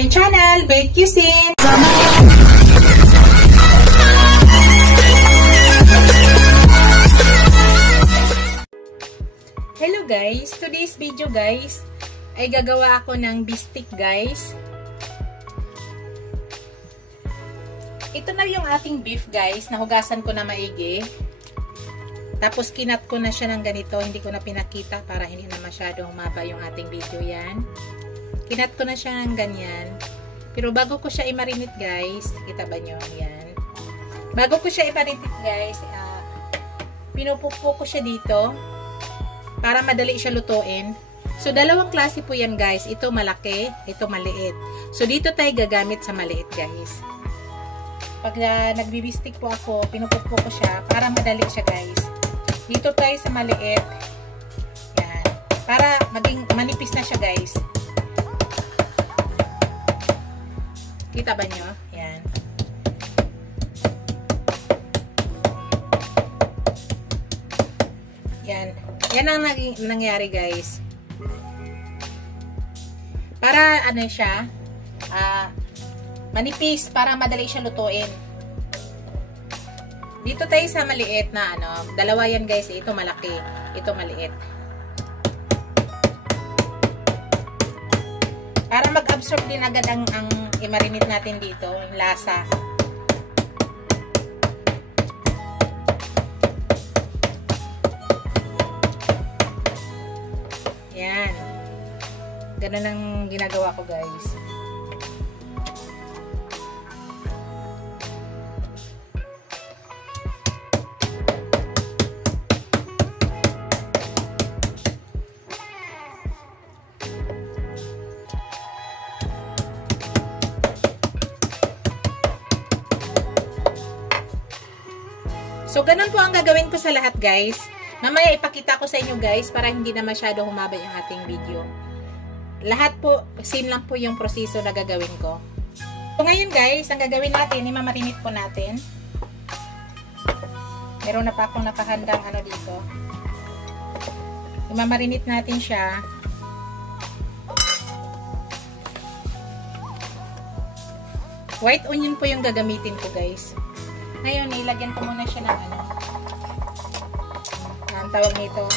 my channel, Bake Cuisine! Hello guys! Today's video guys, ay gagawa ako ng bistik guys. Ito na yung ating beef guys, nahugasan ko na maigi. Tapos kinat ko na siya ng ganito, hindi ko na pinakita para hindi na masyado humaba yung ating video yan. Kinat ko na siya ng ganyan. Pero bago ko siya i-marinate guys, kita ba nyo? Yan. Bago ko siya i-marinate guys, pinupupo ko siya dito para madali siya lutuin. So dalawang klase po yan guys, ito malaki, ito maliit. So dito tayo gagamit sa maliit guys. Pag nagbibistik po ako, pinupupo ko siya para madali siya guys. Dito tayo sa maliit. Yan. Para maging manipis na siya guys. Kita ba nyo? Yan. Yan. Yan ang nangyari guys. Para ano siya, manipis, para madali siya lutuin. Dito tayo sa maliit na dalawa yan guys, ito malaki, ito maliit. Para mag-absorb din agad ang i-marinate natin dito, yung lasa. Yan. Ganun ang ginagawa ko guys. So, ganun po ang gagawin ko sa lahat guys. Mamaya ipakita ko sa inyo guys para hindi na masyado humaba yung ating video. Lahat po, same lang po yung proseso na gagawin ko. So, ngayon guys, ang gagawin natin, imamarinate po natin. Meron na pa akong nakahandang dito. Imamarinate natin siya. White onion po yung gagamitin ko guys. Ngayon, ilagyan ko muna siya ng ang tawag nito,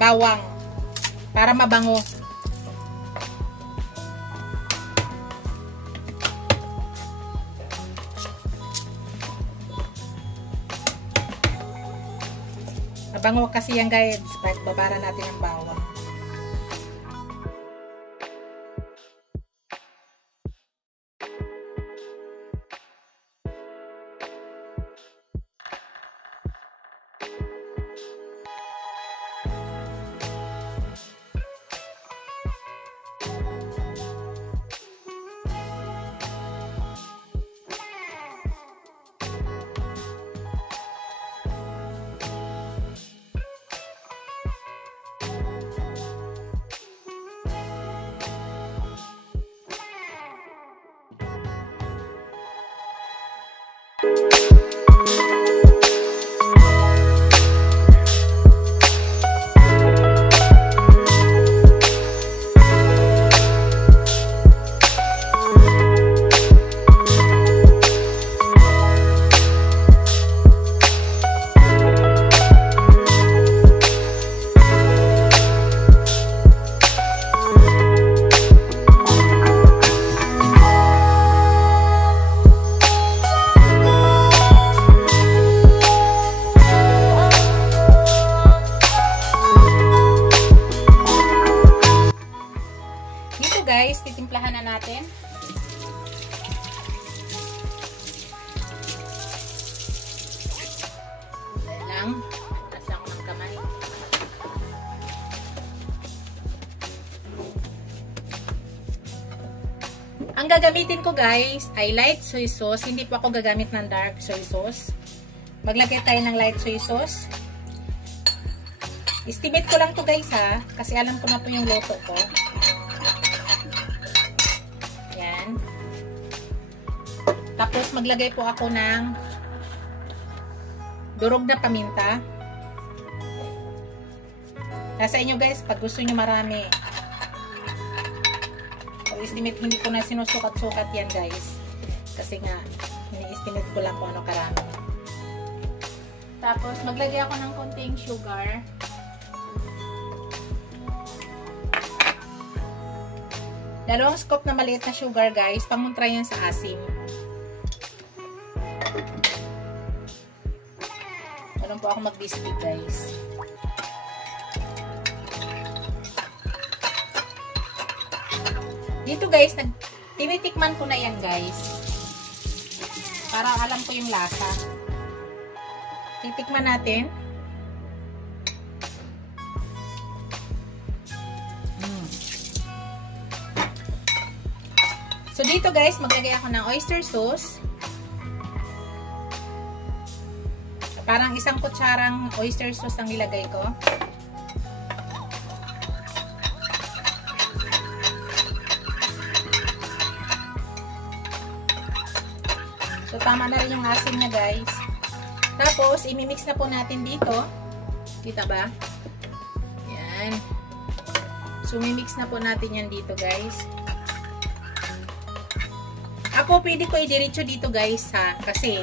bawang, para mabango. Mabango kasi yan guys, babara natin ang bawang. Guys, titimplahan na natin. Dahil lang, nasa ako ng kamay. Ang gagamitin ko guys ay light soy sauce. Hindi po ako gagamit ng dark soy sauce. Maglagay tayo ng light soy sauce. Estimate ko lang to guys kasi alam ko na po yung luto ko. Tapos maglagay po ako ng durog na paminta. Nasa inyo guys, pag gusto nyo marami. estimate, hindi ko na sinusukat-sukat yan guys. Kasi nga, ini-estimate ko lang kung ano karami. Tapos, maglagay ako ng konting sugar. Dalawang scoop na maliit na sugar guys, panguntra yan sa asim. Ganun po ako mag-biscuit guys. Dito guys, tinitikman ko na yan guys. Para alam ko yung lasa. Titikman natin. So dito guys, maglagay ako ng oyster sauce. Parang isang kutsarang oyster sauce ang nilagay ko. So tama na rin yung asin niya guys. Tapos imimix na po natin dito. Kita ba? Yan. So mimix na po natin yan dito guys. Ako, pwede ko i-diretso dito guys ha, kasi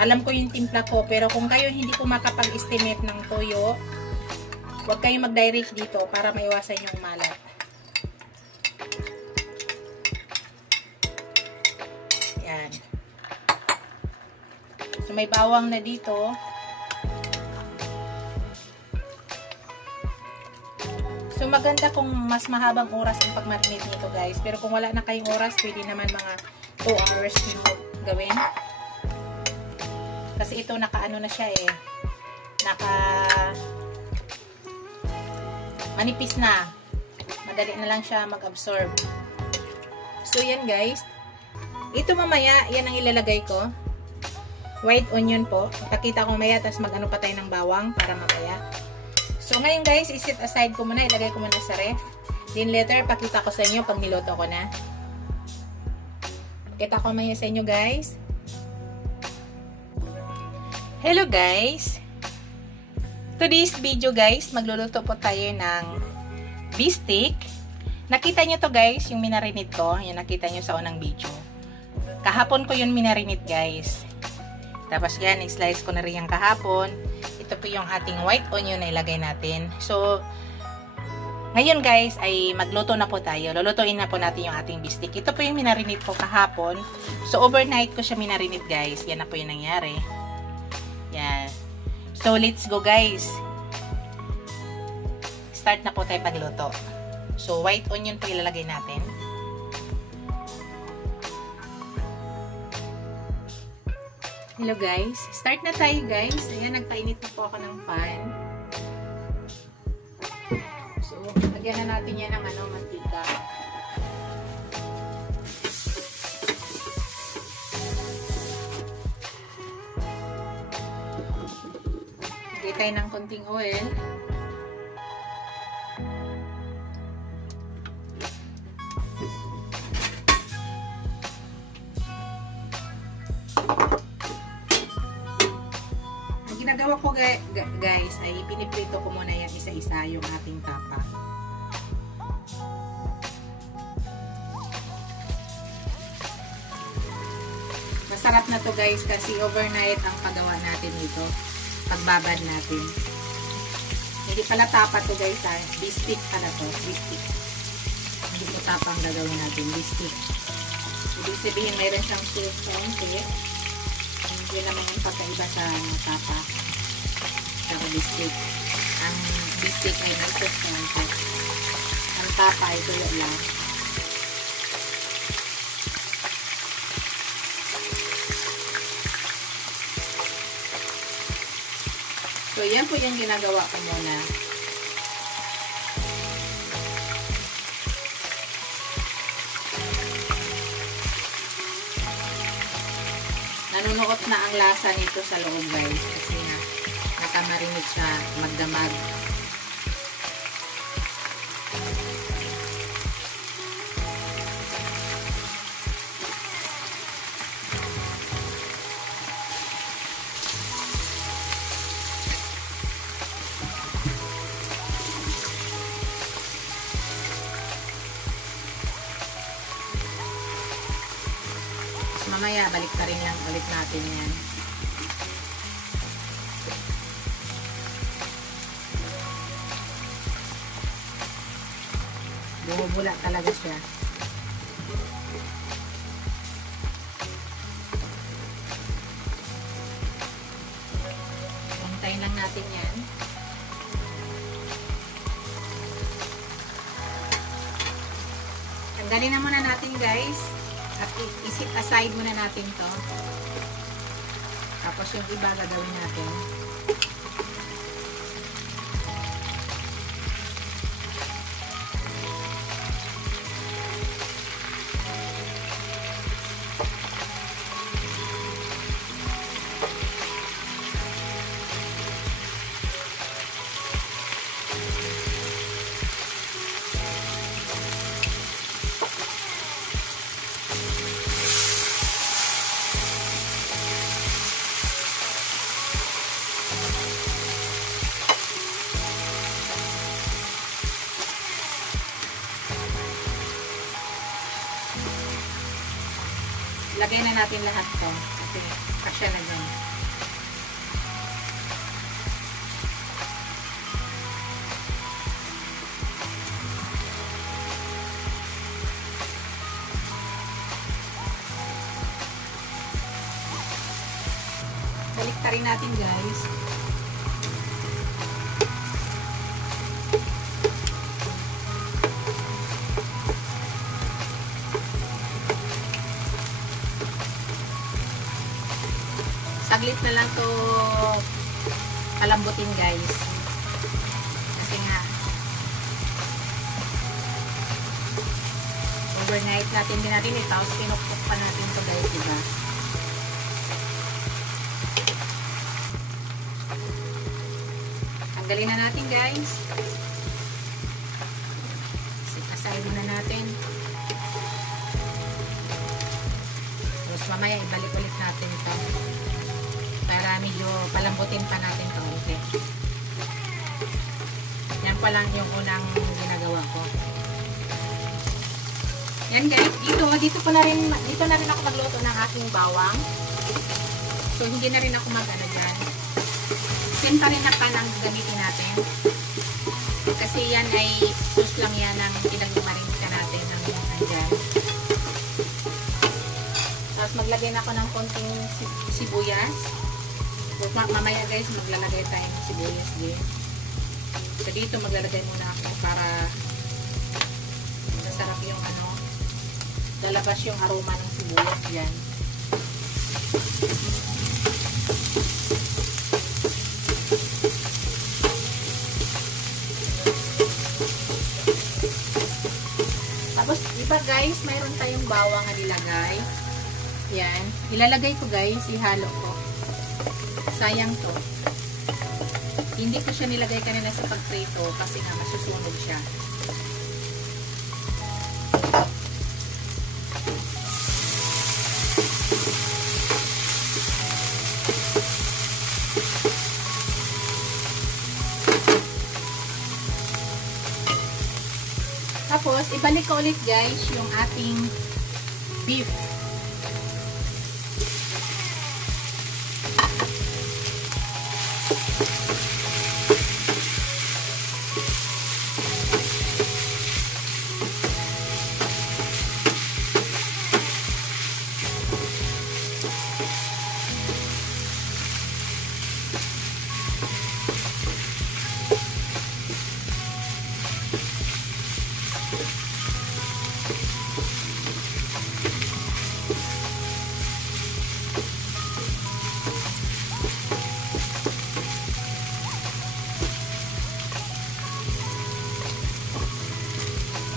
alam ko yung timpla ko, pero kung kayo hindi ko makapag-estimate ng toyo, huwag kayo mag-direct dito para maiwasan yung malat. Yan. So, may bawang na dito. So, maganda kung mas mahabang oras ang pag-marinate nito guys, pero kung wala na kayong oras, pwede naman mga 2 hours nyo gawin. Kasi ito naka-ano na siya eh. Manipis na. Madali na lang siya mag-absorb. So yan guys. Ito mamaya, yan ang ilalagay ko. White onion po. Pakita ko mamaya, tapos mag-ano pa tayo ng bawang para mamaya. So ngayon guys, i-set aside ko muna. Ilagay ko muna sa ref. Then later, pakita ko sa inyo pag niloto ko na. Kita ko maya sa inyo guys. Hello guys. Today's video guys, magluluto po tayo ng beef steak. Nakita nyo to guys, yung minarinate ko. Yung nakita nyo sa unang video. Kahapon ko yun minarinate guys. Tapos yan, i-slice ko na rin yung kahapon. Ito po yung ating white onion na ilagay natin. So, ngayon guys, ay magluto na po tayo. Lulutuin na po natin yung ating beef steak. Ito po yung minarinate ko kahapon. So, overnight ko siya minarinate guys. Yan na po yung nangyari. Yan. So, let's go guys. Start na po tayo pagluto. So, white onion po ilalagay natin. Hello guys. Start na tayo guys. Ayan, nagpainit na po ako ng pan. So, lagyan na natin yan ng mantika. Lagay tayo ng konting oil. Ang ginagawa ko guys ay piniprito ko muna yan isa-isa yung ating tapa. Masarap na to guys kasi overnight ang paggawa natin dito. Pagbabad natin. Hindi pala tapa to guys ha. Beef steak pala to. Beef steak. Hindi ko tapa ang gagawin natin. Beef steak. Ibig sabihin mayroon siyang sauce konti. Yun naman yung pagkaiba sa tapa. Saka beef steak. Ang beef steak ay may sauce konti. Ang tapa ay tuyo lang. So, yan po yung ginagawa ko muna. Nanunuot na ang lasa nito sa loob guys. Kasi nga, nakamarinate siya magdamag. mamaya balik ka rin lang ulit natin yan. Bumubula talaga siya. Hintayin lang natin yan. Tanggalin na muna natin guys. At isit aside muna natin to. Tapos yung iba gagawin natin. Lagay na natin lahat to kasi kasya na dyan. Baliktarin natin guys. Saglit na lang to palambutin guys. Kasi nga overnight natin din natin ito. Tapos pinukpok pa natin to guys, diba? Tanggalin na natin guys. Aside muna natin. Tapos mamaya ibalik ulit natin ito. Para medyo palambutin pa natin ito. Okay. Yan pa lang yung unang ginagawa ko. Yan guys, dito na rin ako magluto ng aking bawang. So hindi na rin ako mag-ano dyan. Same pa rin na pan ang gamitin natin. Kasi yan ay sauce lang yan ng pinagmarin ka natin ng andyan. Tapos maglagay na ako ng konting sibuyas. Mamaya guys, maglalagay tayo ng sibuyas din. So dito maglalagay muna ako para masarap yung ano, lalabas yung aroma ng sibuyas dyan. Tapos iba guys, mayroon tayong bawang na nilagay. Yan, ilalagay ko guys, ihalo ko. Sayang to. Hindi ko siya nilagay kanina sa pagprito kasi nga masusunog siya. Tapos, ibalik ko ulit guys yung ating beef.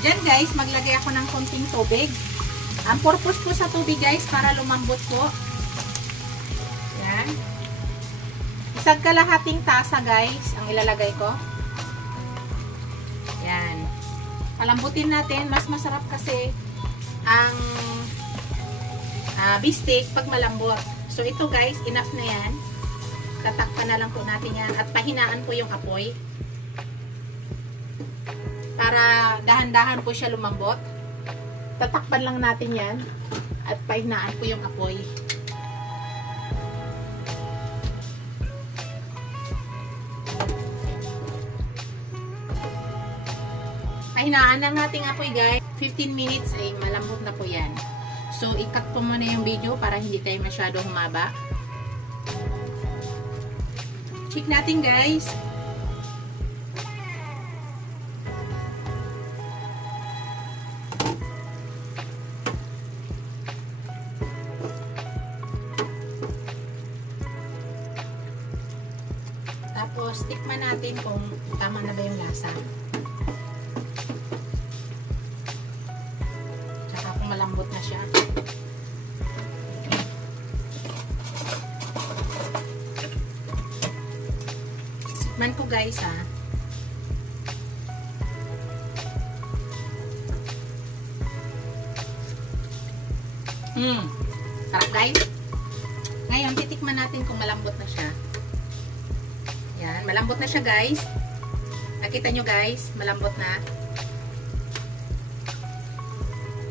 Diyan guys, maglagay ako ng konting tubig. Ang purpose ko sa tubig guys, para lumambot po. Yan. Isang kalahating tasa guys, ang ilalagay ko. Yan. Palambutin natin, mas masarap kasi ang beefsteak pag malambot. So ito guys, enough na yan. Tatakpan na lang po natin yan at pahinaan po yung apoy. Para dahan-dahan po siya lumambot. Tatakpan lang natin yan. At pahinaan ko yung apoy. Pahinaan ng ating apoy guys. 15 minutes ay malambot na po yan. So, i-cut ko muna yung video para hindi tayo masyado humaba. Check natin guys. Tapos, tikman natin kung tama na ba yung lasa. Malambot na siya. Tikman ko guys ha. Sarap guys. Ngayon titikman natin kung malambot na siya. Yan, malambot na siya guys. Nakita nyo guys, malambot na.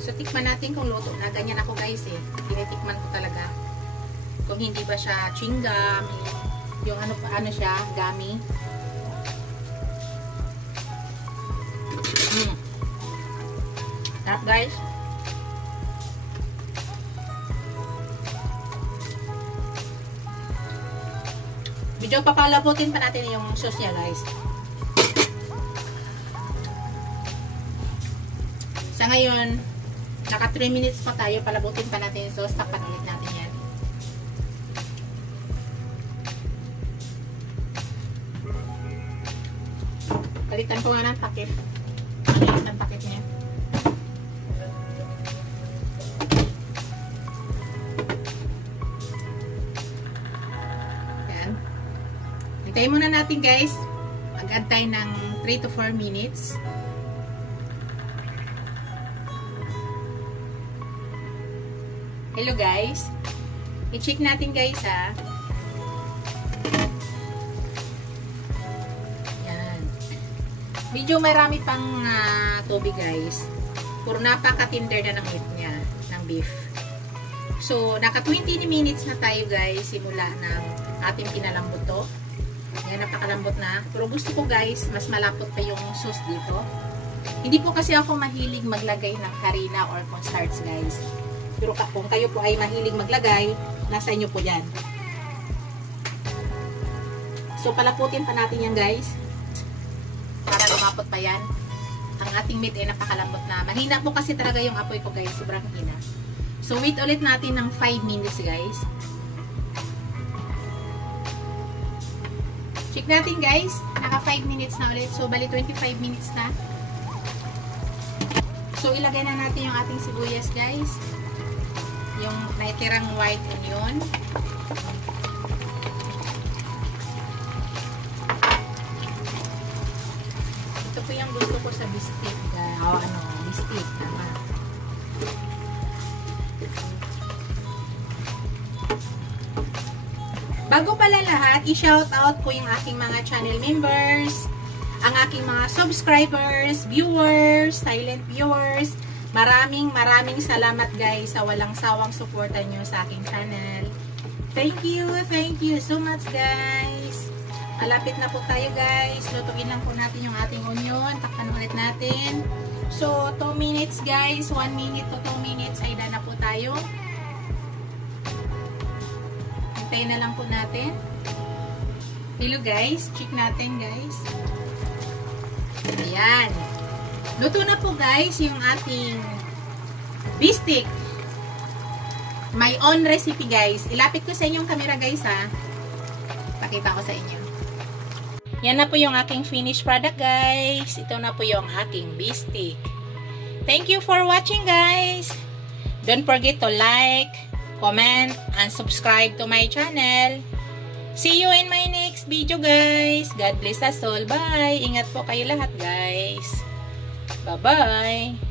So, tikman natin kung luto na. Ganyan ako guys eh. Tinitikman ko talaga. Kung hindi ba siya chewing gum, yung ano siya, gummy. Sarap guys. Medyo papalabutin pa natin yung sauce niya guys. Sa ngayon, naka 3 minutes pa tayo, palabutin pa natin yung sauce, takpan ulit natin yan. Palitan ko nga ng takip. Ang liit ng takip niya. Yan. Hintayin muna natin guys. Mag-antay ng 3 to 4 minutes. Hello guys. I-check natin guys ha. Yan. Medyo marami pang tubig guys. Puro napaka-tender na ng meat niya, ng beef. So, naka 20 minutes na tayo guys simula ng ating pinalambot to. Yan, napakalambot na. Pero gusto ko guys, mas malapot pa yung sauce dito. Hindi po kasi ako mahilig maglagay ng harina or cornstarch guys. Pero kung kayo po ay mahilig maglagay, nasa inyo po yan. So, palaputin pa natin yan guys. Para lumapot pa yan. Ang ating meat ay napakalambot na. Mahina po kasi talaga yung apoy ko guys. Sobrang hina. So, wait ulit natin ng 5 minutes guys. Check natin guys. Naka 5 minutes na ulit. So, bali 25 minutes na. So, ilagay na natin yung ating sibuyas guys. Yung naitirang white onion. Ito po yung gusto ko sa bistik. Bistik. Tama. Bago pala lahat, i-shout out ko yung aking mga channel members, ang aking mga subscribers, viewers, silent viewers. Maraming salamat guys sa walang sawang suporta nyo sa aking channel. Thank you so much guys. Malapit na po tayo guys. Lutuin lang po natin yung ating onion. Takpan ulit natin. So 2 minutes guys. 1 minute to 2 minutes. Ay na po tayo. Hintayin na lang po natin. Hello guys. Check natin guys. Ayan. Luto na po guys yung ating bistik. My own recipe guys. Ilapit ko sa inyong camera guys ha. Pakita ko sa inyo. Yan na po yung aking finished product guys. Ito na po yung aking bistik. Thank you for watching guys. Don't forget to like, comment, and subscribe to my channel. See you in my next video guys. God bless us all. Bye. Ingat po kayo lahat guys. Bye-bye!